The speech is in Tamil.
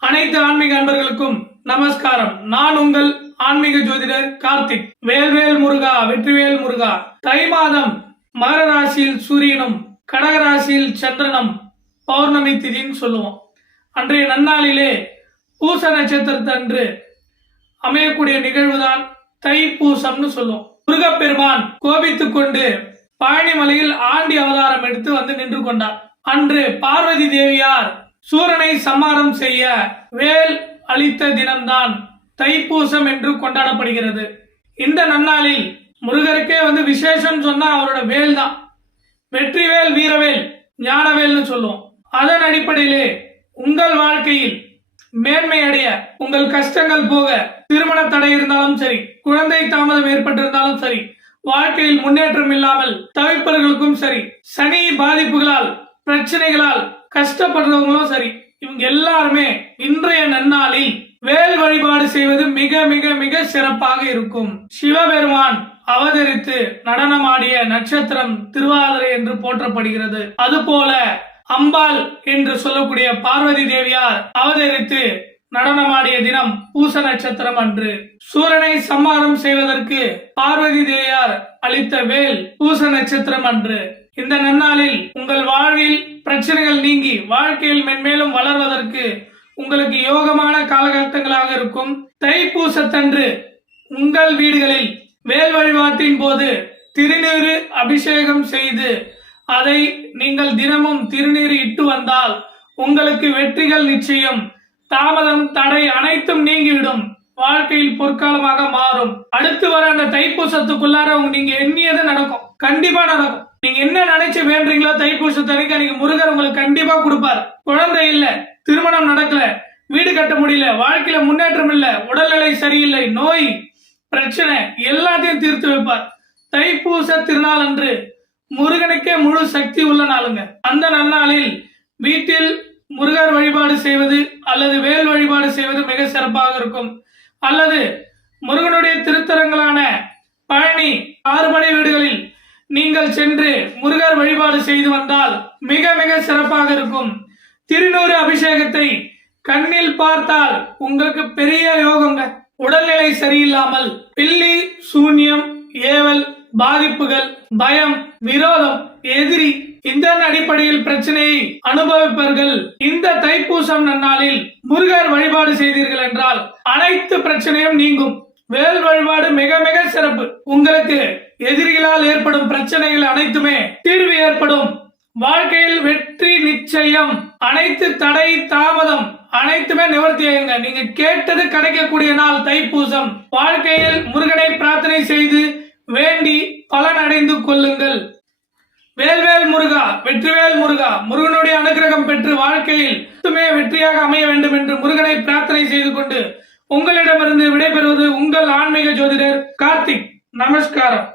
அனைத்து ஆன்மீக அன்பர்களுக்கும் நமஸ்காரம். நான் உங்கள் ஆன்மீக ஜோதிடர் கார்த்திக். வேல்வேல் முருகா வெற்றிவேல் முருகா. தை மாதம் மகர ராசியில் சூரியனும் கடக ராசியில் சந்திரனும் பௌர்ணமி திதின்னு சொல்லுவோம். அன்றைய நன்னாளிலே பூச நட்சத்திரத்தன்று அமையக்கூடிய நிகழ்வுதான் தை பூசம்னு சொல்லுவோம். முருகப்பெருமான் கோபித்துக் கொண்டு பழனிமலையில் ஆண்டி அவதாரம் எடுத்து வந்து நின்று கொண்டார். அன்று பார்வதி தேவியார் சூரனை சம்மாரம் செய்ய வேல் அளித்த தினம்தான் தைப்பூசம் என்று கொண்டாடப்படுகிறது. இந்த நன்னாளில் முருகருக்கே வந்து விசேஷம் சொன்னா அவரோட வேல் தான். வெற்றிவேல் வீரவேல் ஞானவேல்னு சொல்லுவோம். அதன் அடிப்படையிலே உங்கள் வாழ்க்கையில் மேன்மை அடைய உங்கள் கஷ்டங்கள் போக திருமண தடை இருந்தாலும் சரி குழந்தை தாமதம் ஏற்பட்டிருந்தாலும் சரி வாழ்க்கையில் முன்னேற்றம் இல்லாமல் தவிப்பவர்களுக்கும் சரி சனி பாதிப்புகளால் பிரச்சனைகளால் கஷ்டப்படுறவங்களும் சரி இவங்க எல்லாருமே இன்றைய நன்னாளில் வேல் வழிபாடு செய்வது மிக மிக மிக சிறப்பாக இருக்கும். சிவபெருமான் அவதரித்து நடனமாடிய நட்சத்திரம் திருவாதிரை என்று போற்றப்படுகிறது. அதுபோல அம்பாள் என்று சொல்லக்கூடிய பார்வதி தேவியார் அவதரித்து நடனமாடிய தினம் பூச நட்சத்திரம் அன்று. சூரனை சம்மாரம் செய்வதற்கு பார்வதி தேவியார் அளித்த வேல் பூச நட்சத்திரம் அன்று. இந்த நன்னாளில் உங்கள் வாழ்வில் பிரச்சனைகள் நீங்கி வாழ்க்கையில் மென்மேலும் வளர்வதற்கு உங்களுக்கு யோகமான காலகட்டங்களாக இருக்கும். தைப்பூசத்தன்று உங்கள் வீடுகளில் வேல் வழிபாட்டின் போது திருநீறு அபிஷேகம் செய்து அதை நீங்கள் தினமும் திருநீர் இட்டு வந்தால் உங்களுக்கு வெற்றிகள் நிச்சயம். தாமதம் தடை அனைத்தும் நீங்கிவிடும். வாழ்க்கையில் பொற்காலமாக மாறும். அடுத்து வர அந்த தைப்பூசத்துக்குள்ளார நீங்க எண்ணியது நடக்கும். கண்டிப்பா நடக்கும். நீங்க என்ன நினைச்சு வேண்டீங்களோ தைப்பூசத்தன்னைக்கு அன்னைக்கு முருகர் உங்களுக்கு கண்டிப்பா கொடுப்பார். குழந்தை இல்ல திருமணம் நடக்கல வீடு கட்ட முடியல வாழ்க்கையில முன்னேற்றம் இல்ல உடல்நிலை சரியில்லை நோய் பிரச்சனை எல்லாத்தையும் தீர்த்து வைப்பார். தைப்பூச திருநாள் அன்று முருகனுக்கே முழு சக்தி உள்ள நாளுங்க. அந்த நன்னாளில் வீட்டில் முருகர் வழிபாடு செய்வது அல்லது வேல் வழிபாடு செய்வது மிக சிறப்பாக இருக்கும். அல்லது முருகனுடைய திருத்தலங்களான பழனி ஆறுபடை வீடுகளில் நீங்கள் சென்று முருகர் வழிபாடு செய்து வந்தால் மிக மிக சிறப்பாக இருக்கும். திருநூறு அபிஷேகத்தை கண்ணில் பார்த்தால் உங்களுக்கு பெரிய யோகங்க. உடல்நிலை சரியில்லாமல் பில்லி சூன்யம் ஏவல் பாதிப்புகள் பயம் விரோதம் எதிரி இந்த அடிப்படையில் பிரச்சனையை அனுபவிப்பவர்கள் இந்த தைப்பூசம் நன்னாளில் முருகர் வழிபாடு செய்தீர்கள் என்றால் அனைத்து பிரச்சனையும் நீங்கும். வேல் வழிபாடு மிக மிக சிறப்பு. உங்களுக்கு எதிரிகளால் ஏற்படும் பிரச்சனைகள் அனைத்துமே தீர்வு ஏற்படும். வாழ்க்கையில் வெற்றி நிச்சயம். அனைத்து தடை தாமதம் அனைத்துமே நிவர்த்தி ஆகுங்க நீங்க கேட்டது கிடைக்கக்கூடிய நாள் தைப்பூசம். வாழ்க்கையில் முருகனை பிரார்த்தனை செய்து வேண்டி பலன் அடைந்து கொள்ளுங்கள். வேல்வேல் முருகா வெற்றிவேல் முருகா முருகனுடைய அனுகிரகம் பெற்று வாழ்க்கையில் வெற்றியாக அமைய வேண்டும் என்று முருகனை பிரார்த்தனை செய்து கொண்டு உங்களிடமிருந்து விடைபெறுவது உங்கள் ஆன்மீக ஜோதிடர் கார்த்திக். நமஸ்காரம்.